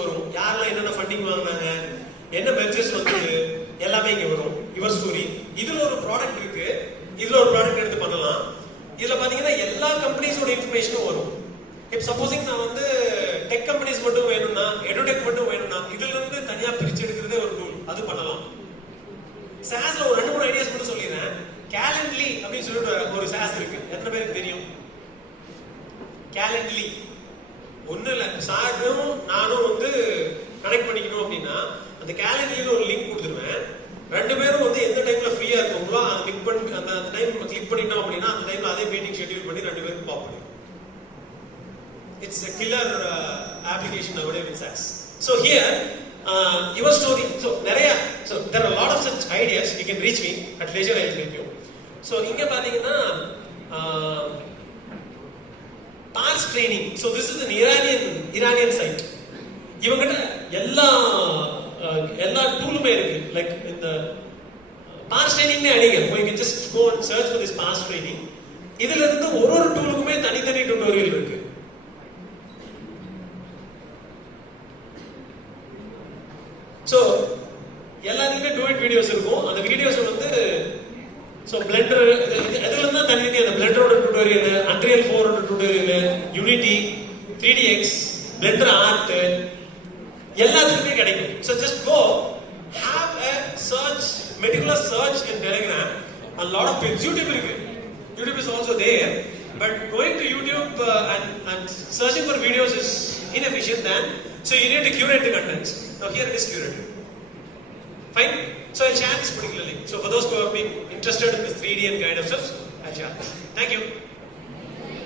வரும். யாரெல்லாம் என்னென்ன ஃபண்டிங் வாங்கினாங்க, என்ன மெர்ஜர்ஸ் வந்தது, எல்லாமே இங்க வரும். Your story. இதுல ஒரு ப்ராடக்ட் இருக்கு, இதுல ஒரு ப்ராடக்ட் எடுத்து பண்ணலாம். இதுல பாத்தீங்கன்னா எல்லா கம்பெனிஸோட இன்ஃபர்மேஷனும் வரும். இப்போ சப்போசிங் நான் வந்து டெக் கம்பெனிஸ் மட்டும் வேணும்னா, எடுடெக் மட்டும் வேணும்னா, இதுல இருந்து தனியா பிரிச்சு எடுக்கிறதே ஒரு டூல், அது பண்ணலாம். சாஸ்ல ஒரு 2-3 ஐடியாஸ் மட்டும் சொல்லிடுறேன். கேலண்ட்லி அப்படின்னு சொல்லிட்டு ஒரு சாஸ் இருக்கு. எத்தனை பேருக்கு தெரியும்? கேலண்ட்லி ஒண்ணு இல்ல, சாரும் நானும் வந்து கனெக்ட் பண்ணிக்கணும் அப்படின்னா அந்த கேலண்ட்லின்னு ஒரு லிங்க் கொடுத்துருவேன். 2 பேரும் வந்து எந்த டைம்ல ஃப்ரீயா இருக்கோங்களோ அந்த கிளிக் பண்ணி அந்த டைம் கிளிக் பண்ணிட்டோம் அப்படின்னா அந்த டைம்ல அதே மீட்டிங் ஷெட்யூல் பண்ணி 2 பேருக்கு பாப் பண்ணும். It's a killer application nowadays with SAS. So here, your story. So there are a lot of such ideas. You can reach me at leisure. I will help you. So inga pathina parts training. So this is an Iranian site. இவங்கிட்ட எல்லா டூலுமே இருக்கு. Like in the parts training ne அடிங்க. You can just go and search for this parts training. இதுல இருந்து ஒரு டூலுக்குமே தனித்தனி டுட்டோரியல் இருக்கு. So எல்லாத்துக்குமே do it வீடியோஸ் இருக்கும். அந்த வீடியோஸ் வந்து so blender இதெல்லாம் தான் தனித்தனி அந்த blender-ஓட டுட்டோரியல், Unreal 4-ஓட tutorial, Unity, 3DX, Blender Art எல்லாத்துக்குமே கிடைக்கும். So just go have a search, meticulous search in Telegram. A lot of people, YouTube is also there, but going to YouTube and searching for videos is inefficient then. So you need to curate the contents. Now here it is curated. Fine. So I'll share this particular link. So for those who have been interested in this 3D and kind of stuff, I'll share this. Thank you.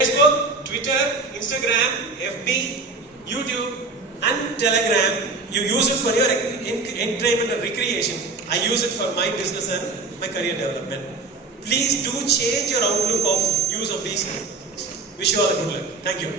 Facebook, Twitter, Instagram, FB, YouTube, and Telegram. You use it for your entertainment and recreation. I use it for my business and my career development. Please do change your outlook of use of these things. Wish you all a good luck. Thank you.